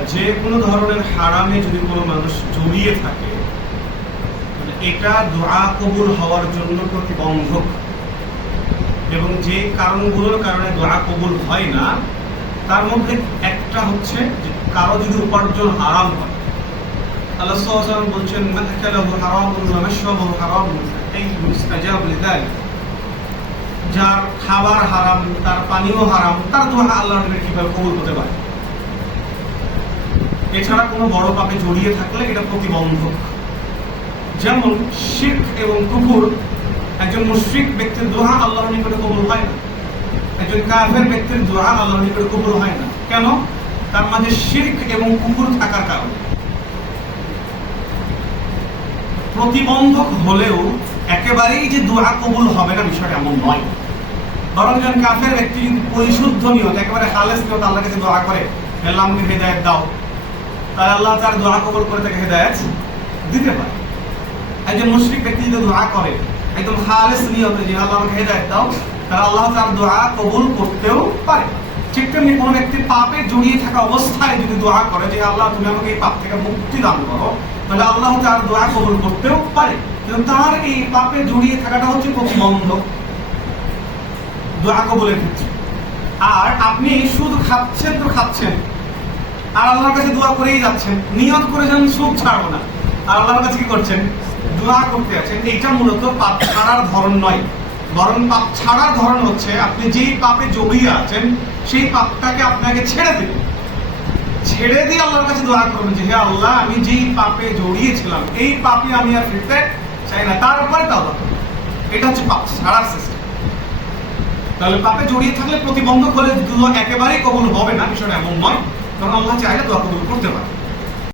যে কোনো ধরনের হারামে যদি কোনো মানুষ জড়িয়ে থাকে এটা দোয়া কবুল হওয়ার জন্য প্রতিবন্ধক। এবং যে কারণগুলোর কারণে দোয়া কবুল হয় না, তার মধ্যে একটা হচ্ছে যে কারও যদি উপার্জন হারাম হয়, আল্লাহ ওয়াসাল্লাম বলছেন, মান যার খাবার হারাম, তার পানীয় হারাম, তার দোয়া আল্লাহর নবীর কীভাবে কবুল হতে পারে। এছাড়া কোনো বড় পাপে জড়িয়ে থাকলে এটা প্রতিবন্ধক। যেমন শির্ক এবং কুকুর, একজন মুশরিক ব্যক্তির দোয়া আল্লাহর নিকটে কবুল হয় না। একজন কাফের ব্যক্তির দোয়া আল্লাহর নিকটে কবুল হয় না। কেন? তার মাঝে শির্ক এবং কুকুর থাকার কারণে। প্রতিবন্ধক হলেও একেবারেই যে দোয়া কবুল হবে না বিষয়টা এমন নয়। বরং একজন কাফের ব্যক্তি যদি পরিশুদ্ধ নিয়ত, একেবারে খালেস নিয়ত আল্লাহর কাছে দোয়া করে আল্লাহ, আমাকে হেদায়ত দাও। তাহলে আল্লাহ তার দোয়া কবল করে তাকে হেদায়ত দিতে পারে। একজন মুশরিক ব্যক্তি যদি দোয়া করে, একদম খালেস নিয়তে যে আল্লাহ আমাকে হেদায়ত দাও তাহলে আল্লাহ তার দোয়া কবুল করতেও পারে। ঠিক তেমনি কোনো ব্যক্তি পাপে জড়িয়ে থাকা অবস্থায় যদি দোয়া করে যে, আল্লাহ, তুমি আমাকে এই পাপ থেকে মুক্তি দান করো, তাহলে আল্লাহ তার দোয়া কবুল করতেও পারে। কিন্তু তার এই পাপে জড়িয়ে থাকাটা হচ্ছে প্রতিবন্ধক দোয়া কবুলের ক্ষেত্রে। আর আপনি শুধু খাচ্ছেন তো খাচ্ছেন। আর আল্লাহর কাছে দোয়া করেই যাচ্ছেন। নিয়ত করেছেন সুখ ছাড়বো না। আর আল্লাহর কাছে কি করছেন? দোয়া করতে আছেন এইটা মূলত পাপ ছাড়ার ধরন নয়। বরং পাপ ছাড়ার ধরন হচ্ছে আপনি যেই পাপে জড়িয়ে আছেন, সেই পাপটাকে আপনাকে ছেড়ে দিবেন ছেড়ে দিয়ে আল্লাহর কাছে দোয়া করবেন যে, হে আল্লাহ, আমি যেই পাপে জড়িয়েছিলাম, এই পাপে আমি আর ফিরতে চাই না। তারপরে তাও এটা হচ্ছে পাপ ছাড়ার সিস্টেম তাহলে পাপে জড়িয়ে থাকলে প্রতিবন্ধক হলে একেবারেই কবুল হবে না, বিষয়টা এমন নয়। কারণ আল্লাহ চাইলে দোয়া কবুল করতে পারে